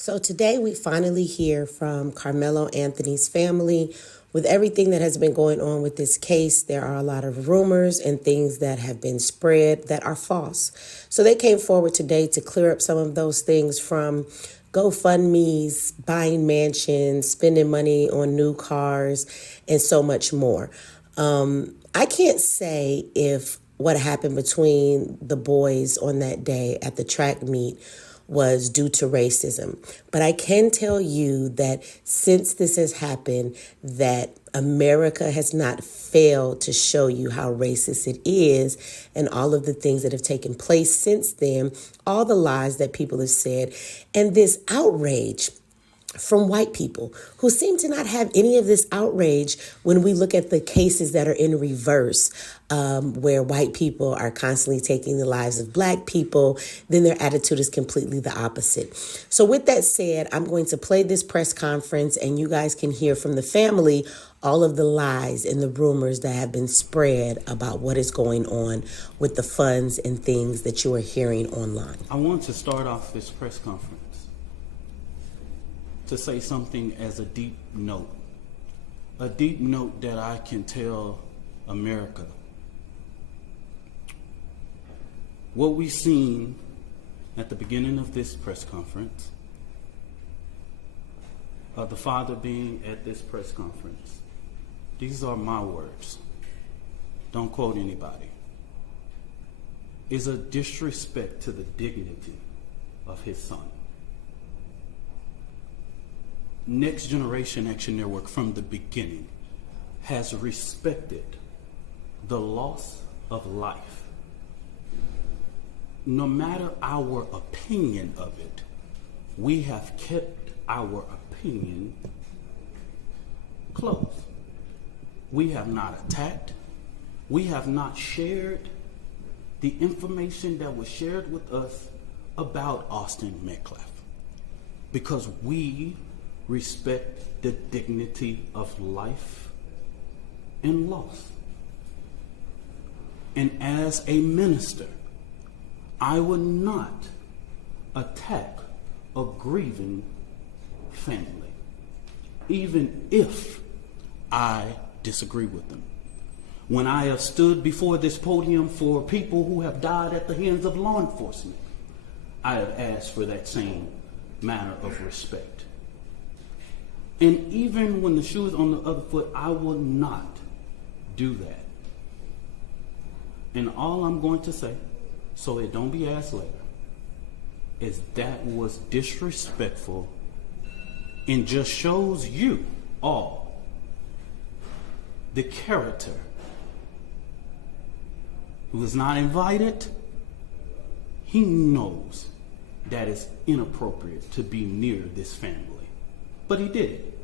So today we finally hear from Karmelo Anthony's family. With everything that has been going on with this case, there are a lot of rumors and things that have been spread that are false. So they came forward today to clear up some of those things, from GoFundMe's, buying mansions, spending money on new cars, and so much more. I can't say if what happened between the boys on that day at the track meet was due to racism. But I can tell you that since this has happened, that America has not failed to show you how racist it is, and all of the things that have taken place since then, all the lies that people have said, and this outrage from white people who seem to not have any of this outrage when we look at the cases that are in reverse, where white people are constantly taking the lives of black people. Then their attitude is completely the opposite. So with that said, I'm going to play this press conference and you guys can hear from the family all of the lies and the rumors that have been spread about what is going on with the funds and things that you are hearing online. I want to start off this press conference to say something as a deep note that I can tell America. What we've seen at the beginning of this press conference, the father being at this press conference, these are my words, don't quote anybody, is a disrespect to the dignity of his son. Next Generation Action Network from the beginning has respected the loss of life. No matter our opinion of it, we have kept our opinion close. We have not attacked. We have not shared the information that was shared with us about Austin Metcalf, because we respect the dignity of life and loss. And as a minister, I would not attack a grieving family, even if I disagree with them. When I have stood before this podium for people who have died at the hands of law enforcement, I have asked for that same manner of respect. And even when the shoe is on the other foot, I will not do that. And all I'm going to say, so it don't be asked later, is that was disrespectful and just shows you all the character who is not invited. He knows that it's inappropriate to be near this family. But he did it.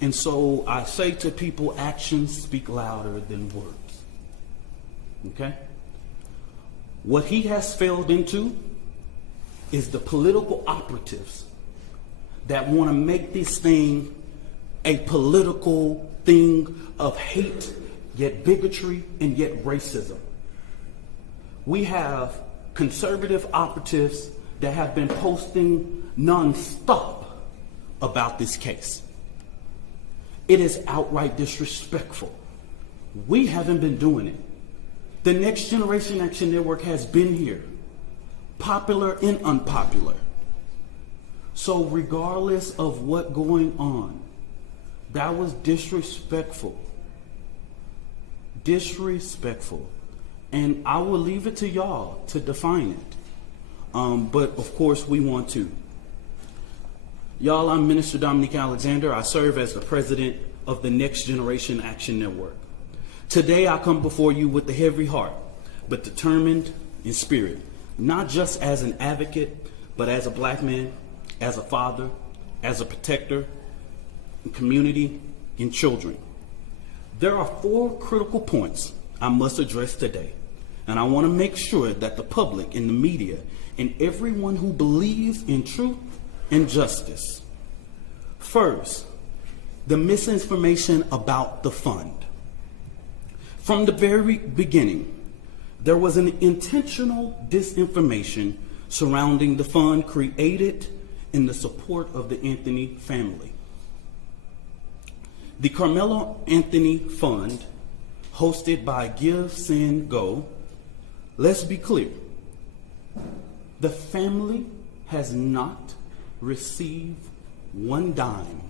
And so I say to people, actions speak louder than words. Okay? What he has failed into is the political operatives that want to make this thing a political thing of hate, yet bigotry, and yet racism. We have conservative operatives that have been posting nonstop about this case. It is outright disrespectful. We haven't been doing it. The Next Generation Action Network has been here, popular and unpopular. So regardless of what's going on, that was disrespectful. Disrespectful. And I will leave it to y'all to define it. But of course we want to. Y'all, I'm Minister Dominique Alexander. I serve as the president of the Next Generation Action Network. Today I come before you with a heavy heart, but determined in spirit, not just as an advocate, but as a black man, as a father, as a protector, in community, and children. There are 4 critical points I must address today, and I want to make sure that the public and the media and everyone who believes in truth and justice. First, the misinformation about the fund. From the very beginning, there was an intentional disinformation surrounding the fund created in the support of the Anthony family. The Karmelo Anthony Fund, hosted by Give, Send, Go, let's be clear. The family has not received one dime.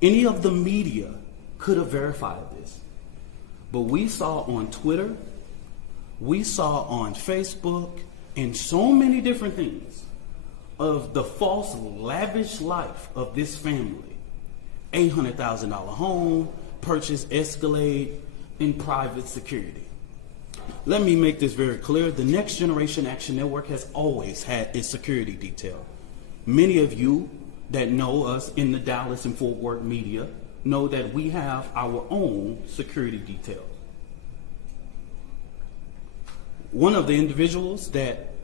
Any of the media could have verified this, but we saw on Twitter, we saw on Facebook, and so many different things of the false, lavish life of this family. $800,000 home, purchase Escalade, in private security. Let me make this very clear. The Next Generation Action Network has always had its security detail. Many of you that know us in the Dallas and Fort Worth media know that we have our own security detail. One of the individuals that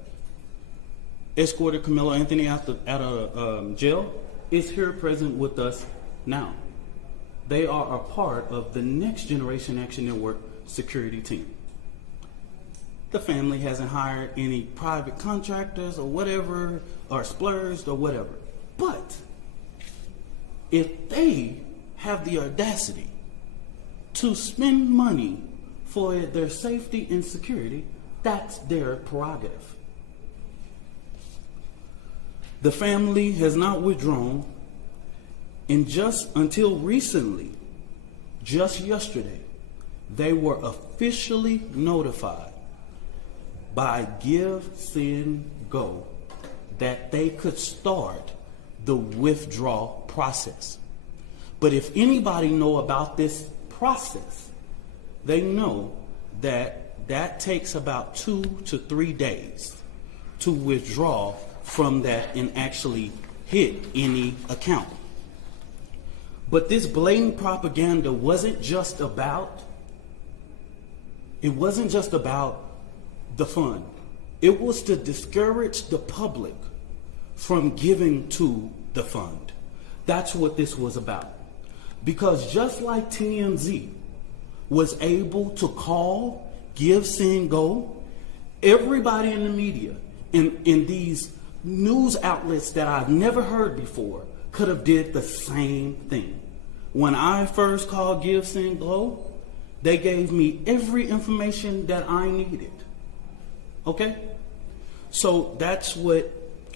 escorted Karmelo Anthony out of jail is here present with us now. They are a part of the Next Generation Action Network security team. The family hasn't hired any private contractors or whatever, or splurged or whatever. But if they have the audacity to spend money for their safety and security, that's their prerogative. The family has not withdrawn, and just until recently, just yesterday, they were officially notified by Give, Send, Go that they could start the withdrawal process. But if anybody know about this process, they know that that takes about 2 to 3 days to withdraw from that and actually hit any account. But this blatant propaganda wasn't just about the fund. It was to discourage the public from giving to the fund. That's what this was about. Because just like TMZ was able to call, Give, Send, Go, everybody in the media, in these news outlets that I've never heard before, could have did the same thing. When I first called Give, Send, Go, they gave me every information that I needed. Okay? So that's what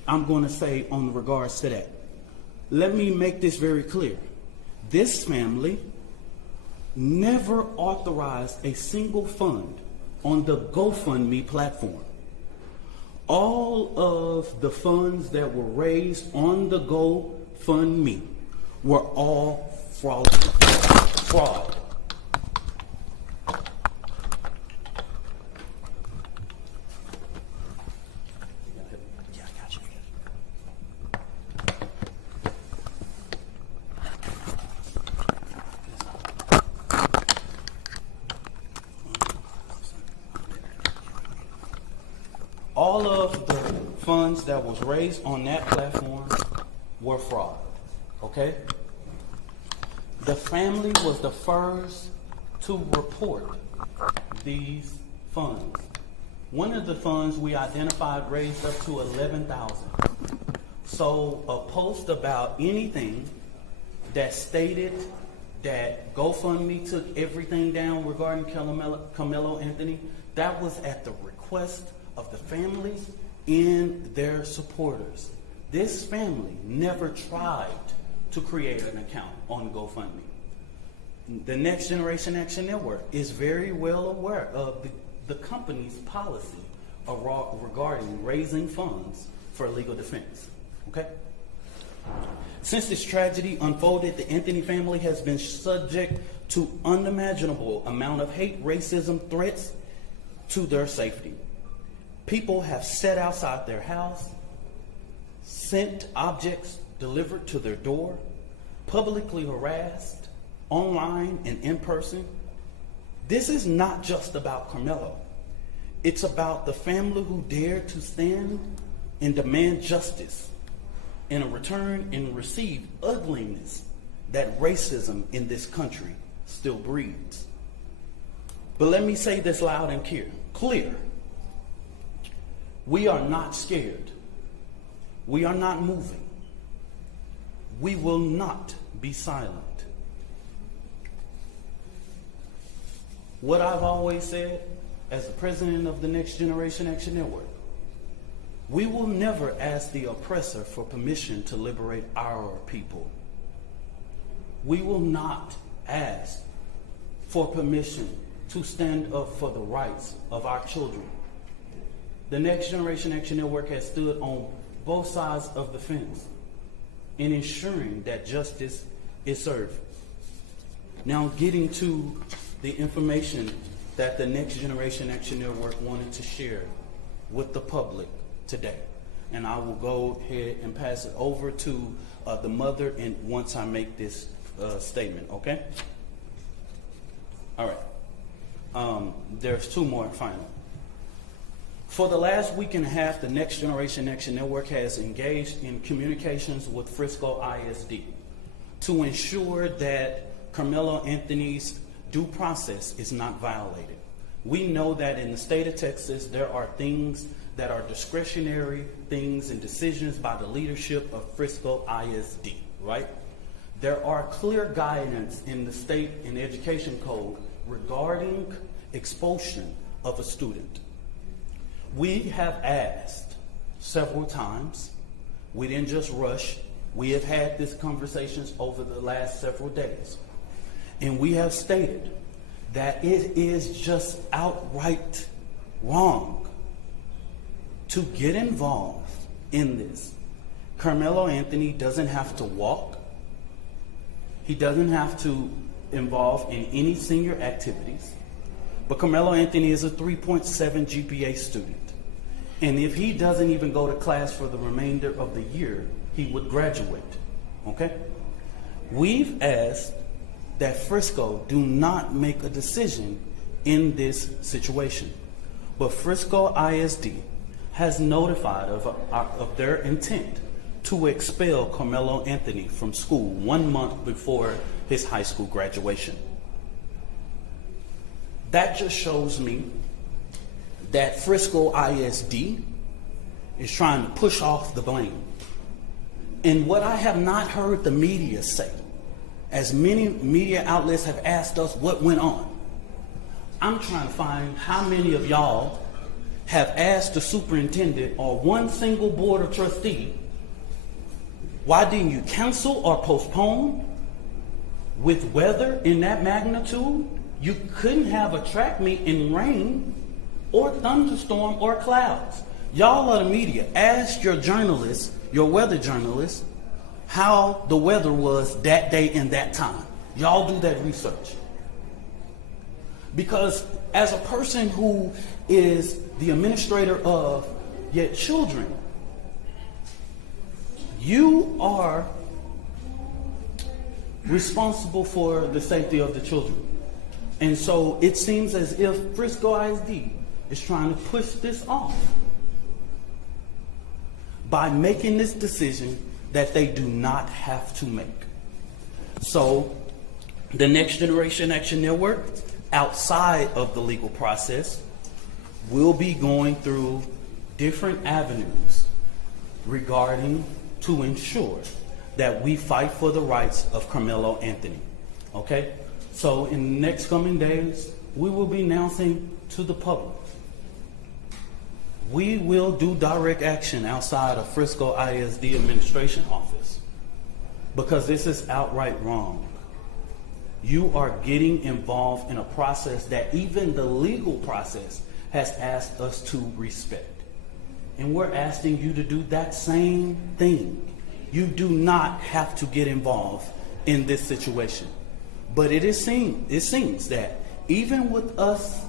I'm going to say on regards to that. Let me make this very clear. This family never authorized a single fund on the GoFundMe platform. All of the funds that were raised on the GoFundMe were all fraud. All of the funds that was raised on that platform were fraud, okay? The family was the first to report these funds. One of the funds we identified raised up to $11,000. So a post about anything that stated that GoFundMe took everything down regarding Karmelo Anthony, that was at the request of the families and their supporters. This family never tried to create an account on GoFundMe. The Next Generation Action Network is very well aware of the company's policy regarding raising funds for legal defense. Okay? Since this tragedy unfolded, the Anthony family has been subject to unimaginable amount of hate, racism, threats to their safety. People have sat outside their house, sent objects delivered to their door, publicly harassed, online and in person. This is not just about Karmelo. It's about the family who dared to stand and demand justice in a return and receive ugliness that racism in this country still breeds. But let me say this loud and clear. We are not scared. We are not moving. We will not be silent. What I've always said as the president of the Next Generation Action Network, we will never ask the oppressor for permission to liberate our people. We will not ask for permission to stand up for the rights of our children. The Next Generation Action Network has stood on both sides of the fence in ensuring that justice is served. Now, getting to the information that the Next Generation Action Network wanted to share with the public today. And I will go ahead and pass it over to the mother and once I make this statement, okay? All right. There's two more final. For the last week and a half, the Next Generation Action Network has engaged in communications with Frisco ISD to ensure that Karmelo Anthony's due process is not violated. We know that in the state of Texas, there are things that are discretionary things and decisions by the leadership of Frisco ISD, right? There are clear guidance in the state and education code regarding expulsion of a student. We have asked several times. We didn't just rush. We have had these conversations over the last several days. And we have stated that it is just outright wrong to get involved in this. Karmelo Anthony doesn't have to walk. He doesn't have to involve in any senior activities. But Karmelo Anthony is a 3.7 GPA student. And if he doesn't even go to class for the remainder of the year, he would graduate, okay? We've asked that Frisco do not make a decision in this situation. But Frisco ISD has notified of their intent to expel Karmelo Anthony from school 1 month before his high school graduation. That just shows me that Frisco ISD is trying to push off the blame. And what I have not heard the media say, as many media outlets have asked us what went on, I'm trying to find how many of y'all have asked the superintendent or one single board of trustee, why didn't you cancel or postpone? With weather in that magnitude, you couldn't have a track meet in rain or thunderstorm or clouds. Y'all are the media. Ask your journalists, your weather journalists, how the weather was that day and that time. Y'all do that research. Because as a person who is the administrator of your children, you are responsible for the safety of the children. And so it seems as if Frisco ISD is trying to push this off by making this decision that they do not have to make. So the Next Generation Action Network, outside of the legal process, will be going through different avenues regarding to ensure that we fight for the rights of Karmelo Anthony. Okay? So in the next coming days, we will be announcing to the public. We will do direct action outside of Frisco ISD administration office because this is outright wrong. You are getting involved in a process that even the legal process has asked us to respect. And we're asking you to do that same thing. You do not have to get involved in this situation. But it seems that even with us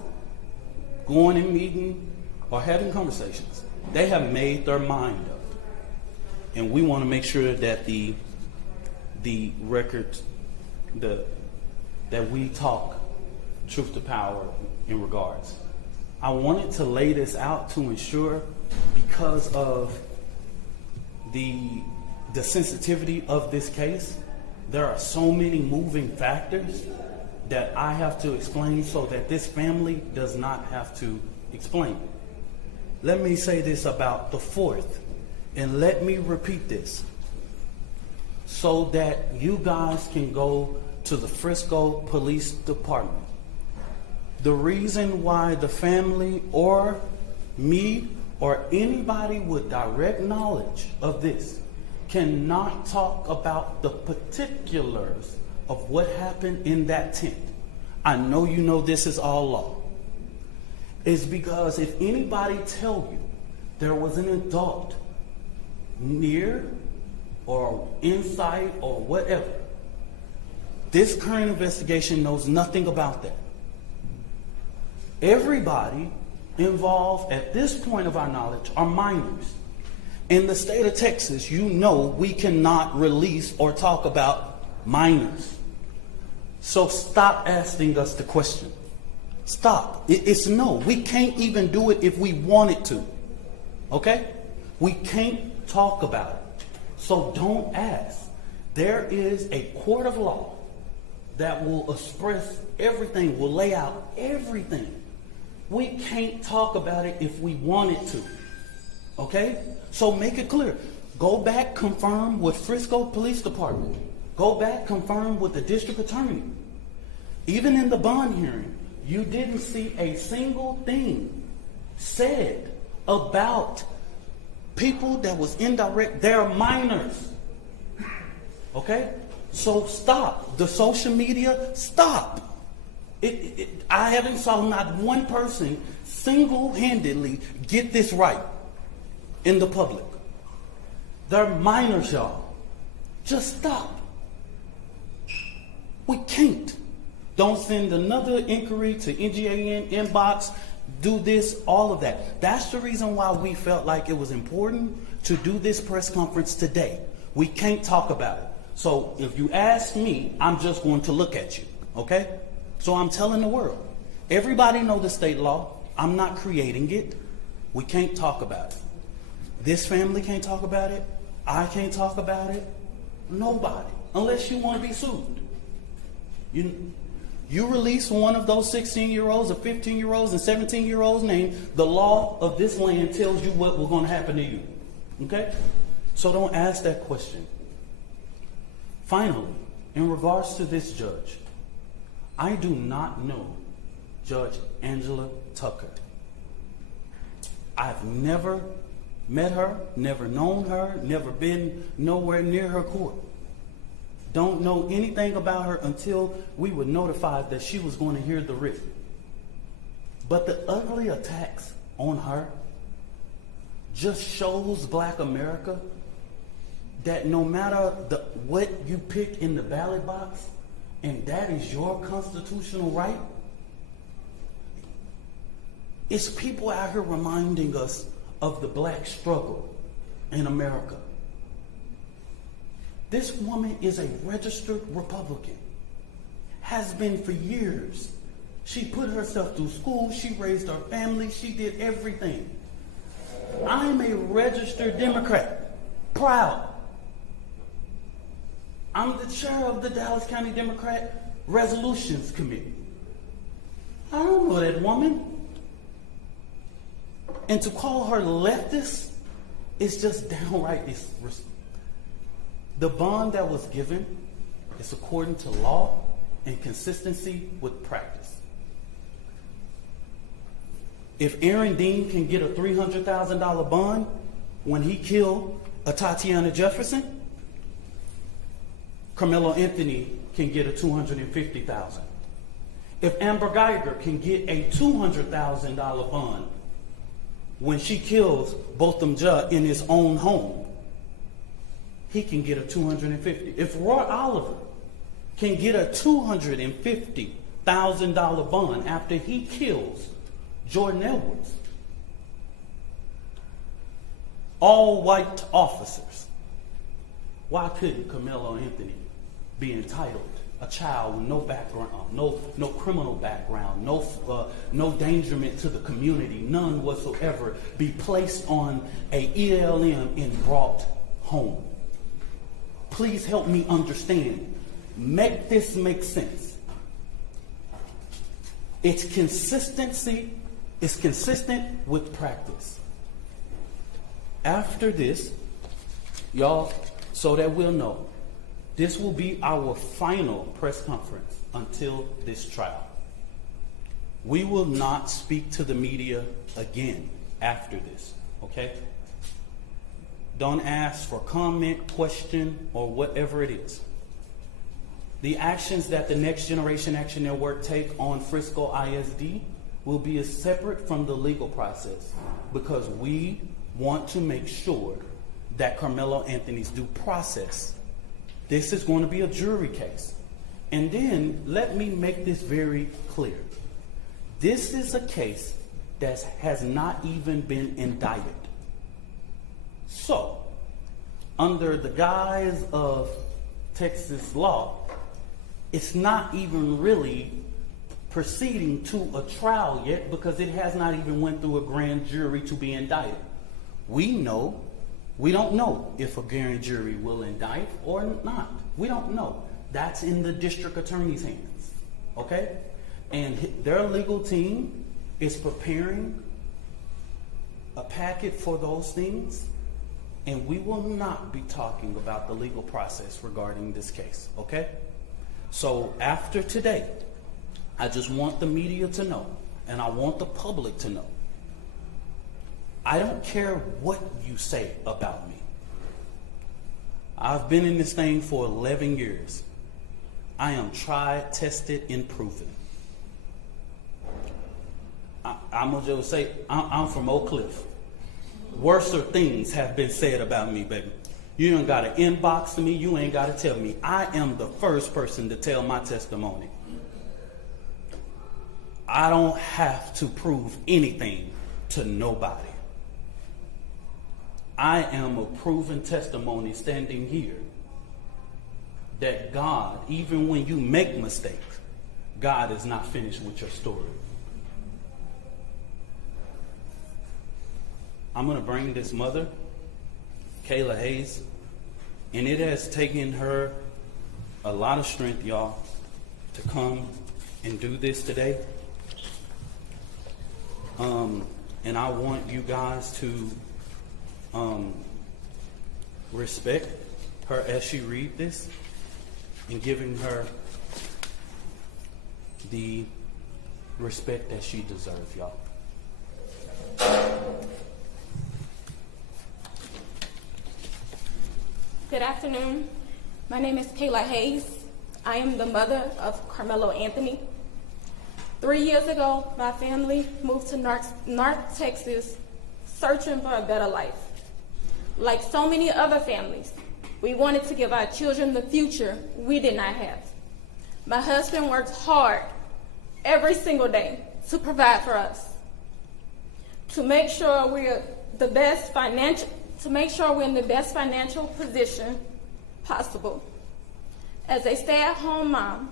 going and meeting or having conversations, they have made their mind up. And we want to make sure that the records, that we talk truth to power in regards. I wanted to lay this out to ensure, because of the sensitivity of this case, there are so many moving factors that I have to explain so that this family does not have to explain. Let me say this about the 4th And let me repeat this so that you guys can go to the Frisco Police Department. The reason why the family or me or anybody with direct knowledge of this cannot talk about the particulars of what happened in that tent, I know you know this is all law, is because if anybody tell you there was an adult near or inside or whatever, this current investigation knows nothing about that. Everybody involved at this point of our knowledge are minors. In the state of Texas, you know we cannot release or talk about minors. So stop asking us the question. Stop. It's no. We can't even do it if we wanted to. Okay? We can't talk about it. So don't ask. There is a court of law that will express everything, will lay out everything. We can't talk about it if we wanted to. Okay? So make it clear. Go back, confirm with Frisco Police Department. Go back, confirm with the district attorney. Even in the bond hearing, you didn't see a single thing said about people that was indirect. They're minors. Okay? So stop. The social media, stop. I haven't saw not one person single-handedly get this right in the public. They're minors, y'all. Just stop. We can't. Don't send another inquiry to NGAN, inbox, do this, all of that. That's the reason why we felt like it was important to do this press conference today. We can't talk about it. So if you ask me, I'm just going to look at you, okay? So I'm telling the world, everybody know the state law. I'm not creating it. We can't talk about it. This family can't talk about it. I can't talk about it. Nobody, unless you want to be sued. You release one of those 16-year-olds or 15-year-olds and 17-year-olds' name, the law of this land tells you what was going to happen to you. Okay? So don't ask that question. Finally, in regards to this judge, I do not know Judge Angela Tucker. I've never met her, never known her, never been nowhere near her court. Don't know anything about her until we were notified that she was going to hear the writ. But the ugly attacks on her just shows Black America that no matter what you pick in the ballot box, and that is your constitutional right, it's people out here reminding us of the Black struggle in America. This woman is a registered Republican, has been for years. She put herself through school, she raised her family, she did everything. I'm a registered Democrat, proud. I'm the chair of the Dallas County Democrat Resolutions Committee. I don't know that woman. And to call her leftist is just downright disrespectful. The bond that was given is according to law and consistency with practice. If Aaron Dean can get a $300,000 bond when he killed a Tatiana Jefferson, Karmelo Anthony can get a $250,000. If Amber Geiger can get a $200,000 bond when she kills Botham Judge in his own home, he can get a $250,000. If Roy Oliver can get a $250,000 bond after he kills Jordan Edwards, all white officers, why couldn't Karmelo Anthony be entitled? A child with no background, no criminal background, no endangerment to the community, none whatsoever, be placed on a ELM and brought home. Please help me understand. Make this make sense. It's consistency. It's consistent with practice. After this, Y'all, so that we'll know, this will be our final press conference until this trial. We will not speak to the media again after this, okay? Don't ask for comment, question, or whatever it is. The actions that the Next Generation Action Network take on Frisco ISD will be separate from the legal process because we want to make sure that Karmelo Anthony's due process. This is going to be a jury case. And then let me make this very clear. This is a case that has not even been indicted. So, under the guise of Texas law, it's not even really proceeding to a trial yet because it has not even went through a grand jury to be indicted. We don't know if a grand jury will indict or not. We don't know. That's in the district attorney's hands, okay? And their legal team is preparing a packet for those things, and we will not be talking about the legal process regarding this case, okay? So after today, I just want the media to know, and I want the public to know, I don't care what you say about me. I've been in this thing for 11 years. I am tried, tested, and proven. I'm going to just say, I'm from Oak Cliff. Worser things have been said about me, baby. You ain't got to inbox me. You ain't got to tell me. I am the first person to tell my testimony. I don't have to prove anything to nobody. I am a proven testimony standing here that God, even when you make mistakes, God is not finished with your story. I'm going to bring this mother, Kayla Hayes, and it has taken her a lot of strength, y'all, to come and do this today. And I want you guys to respect her as she read this and giving her the respect that she deserves, y'all. Good afternoon. My name is Kayla Hayes. I am the mother of Karmelo Anthony. 3 years ago, my family moved to North Texas searching for a better life. Like so many other families, we wanted to give our children the future we did not have. My husband works hard every single day to provide for us, to make sure we're in the best financial position possible. As a stay-at-home mom,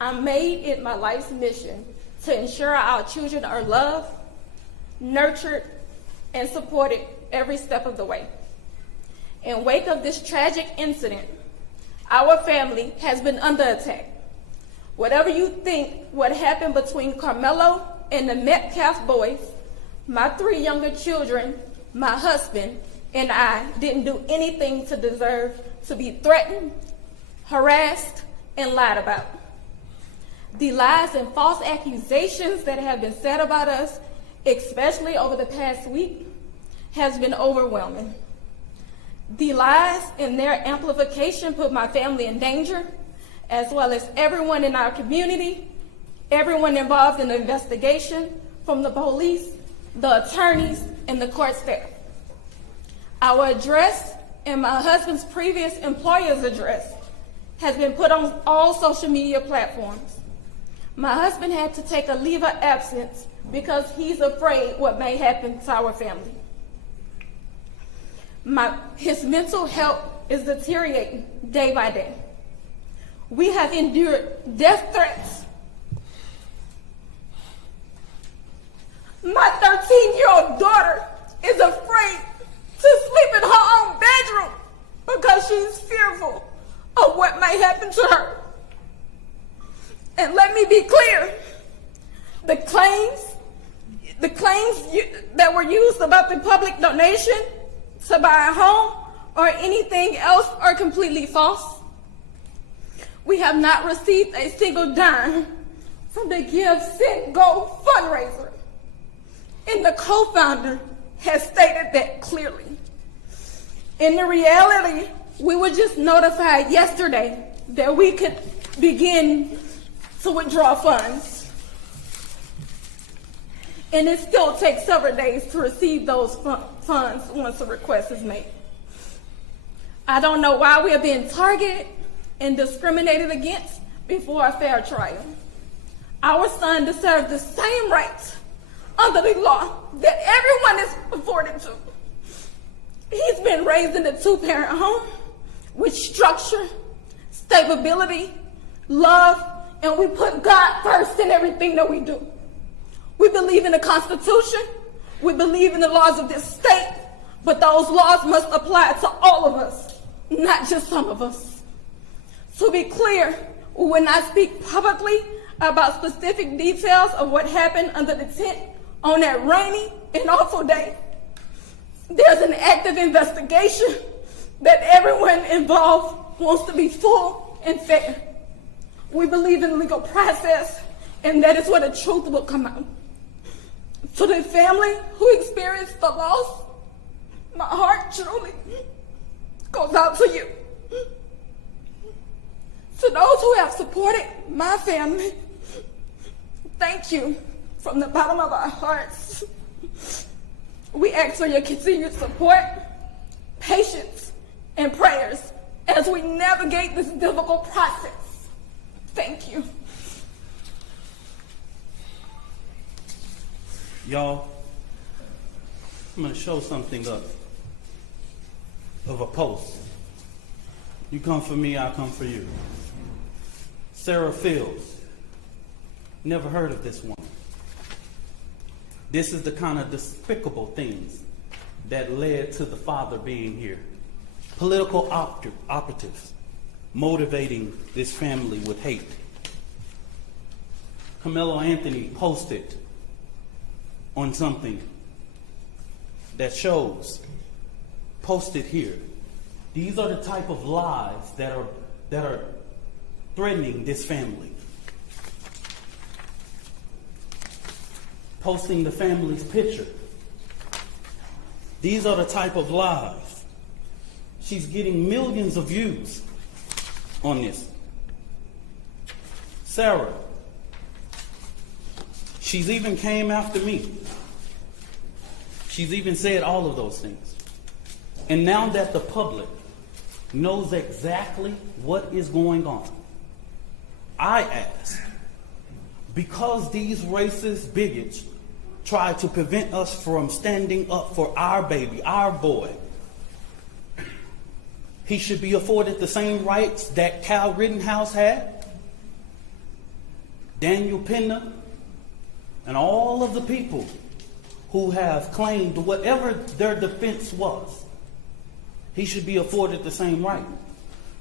I made it my life's mission to ensure our children are loved, nurtured, and supported every step of the way. In wake of this tragic incident, our family has been under attack. Whatever you think what happened between Karmelo and the Metcalf boys, my 3 younger children, my husband, and I didn't do anything to deserve to be threatened, harassed, and lied about. The lies and false accusations that have been said about us, especially over the past week, has been overwhelming. The lies and their amplification put my family in danger, as well as everyone in our community, everyone involved in the investigation, from the police, the attorneys, and the court staff. Our address and my husband's previous employer's address has been put on all social media platforms. My husband had to take a leave of absence because he's afraid what may happen to our family. His mental health is deteriorating day by day. We have endured death threats. My 13-year-old daughter is afraid to sleep in her own bedroom because she's fearful of what may happen to her. And let me be clear, the claims that were used about the public donation to buy a home or anything else are completely false. We have not received a single dime from the Give, Send, Go fundraiser. And the co-founder has stated that clearly. In the reality, we were just notified yesterday that we could begin to withdraw funds. And it still takes several days to receive those funds once a request is made. I don't know why we are being targeted and discriminated against before a fair trial. Our son deserves the same rights under the law that everyone is afforded to. He's been raised in a 2-parent home with structure, stability, love, and we put God first in everything that we do. We believe in the Constitution, we believe in the laws of this state, but those laws must apply to all of us, not just some of us. To be clear, we will not speak publicly about specific details of what happened under the tent on that rainy and awful day. There's an active investigation that everyone involved wants to be full and fair. We believe in legal process, and that is where the truth will come out. To the family who experienced the loss, my heart truly goes out to you. To those who have supported my family, thank you from the bottom of our hearts. We ask for your continued support, patience, and prayers as we navigate this difficult process. Thank you. Y'all, I'm going to show something up of a post. You come for me, I come for you. Sarah Fields. Never heard of this woman. This is the kind of despicable things that led to the father being here. Political operatives motivating this family with hate. Karmelo Anthony posted on something that shows, posted here. These are the type of lies that are threatening this family. Posting the family's picture. These are the type of lies. She's getting millions of views on this. Sarah, she's even came after me. She's even said all of those things. And now that the public knows exactly what is going on, I ask, because these racist bigots try to prevent us from standing up for our baby, our boy, he should be afforded the same rights that Kyle Rittenhouse had, Daniel Penna, and all of the people who have claimed whatever their defense was. He should be afforded the same right.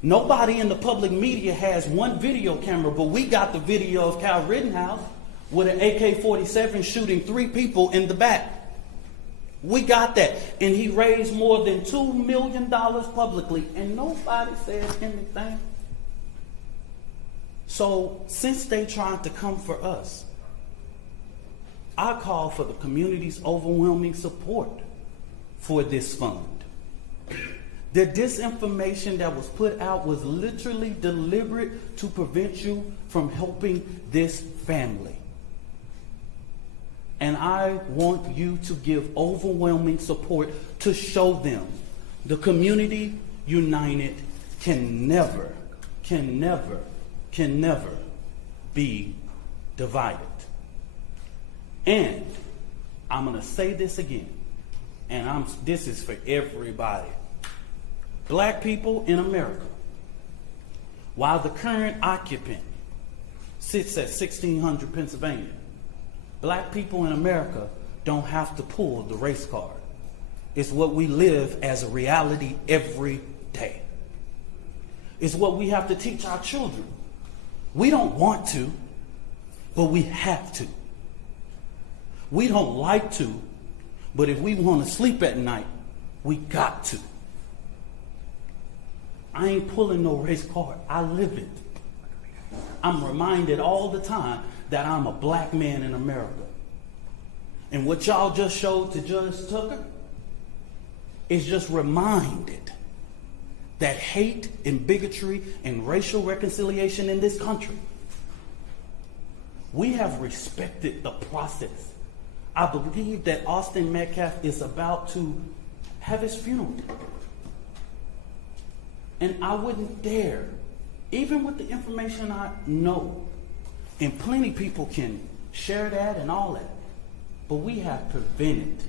Nobody in the public media has one video camera, but we got the video of Kyle Rittenhouse with an AK-47 shooting 3 people in the back. We got that. And he raised more than $2 million publicly, and nobody said anything. So since they tried to come for us, I call for the community's overwhelming support for this fund. The disinformation that was put out was literally deliberate to prevent you from helping this family. And I want you to give overwhelming support to show them the community united can never be divided. And I'm going to say this again, and this is for everybody. Black people in America, while the current occupant sits at 1600 Pennsylvania, black people in America don't have to pull the race card. It's what we live as a reality every day. It's what we have to teach our children. We don't want to, but we have to. We don't like to, but if we want to sleep at night, we got to. I ain't pulling no race card. I live it. I'm reminded all the time that I'm a black man in America. And what y'all just showed to Judge Tucker is just reminded that hate and bigotry and racial reconciliation in this country, we have respected the process. I believe that Austin Metcalf is about to have his funeral. And I wouldn't dare, even with the information I know, and plenty people can share that and all that, but we have prevented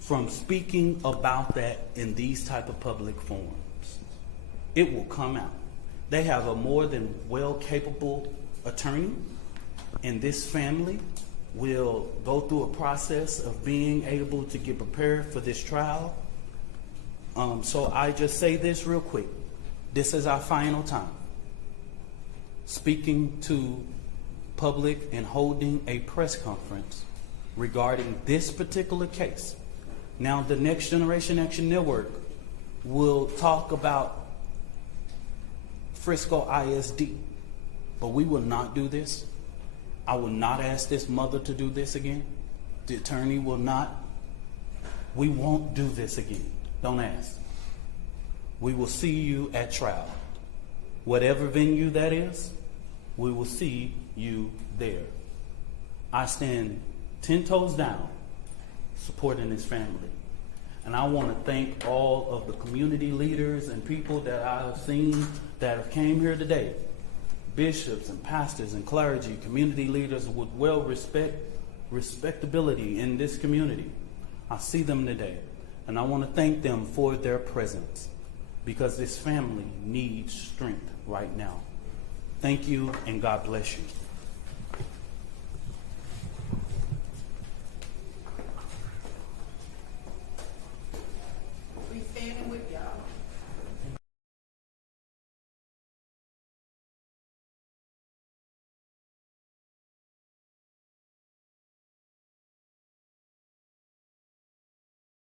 from speaking about that in these type of public forums. It will come out. They have a more than well capable attorney, and this family will go through a process of being able to get prepared for this trial. So I just say this real quick. This is our final time speaking to public and holding a press conference regarding this particular case. Now, the Next Generation Action Network will talk about Frisco ISD, but we will not do this. I will not ask this mother to do this again. The attorney will not. We won't do this again. Don't ask. We will see you at trial. Whatever venue that is, we will see you there. I stand 10 toes down supporting this family. And I want to thank all of the community leaders and people that I have seen that have came here today. Bishops and pastors and clergy, community leaders with respectability in this community. I see them today. And I want to thank them for their presence, because this family needs strength right now. Thank you, and God bless you.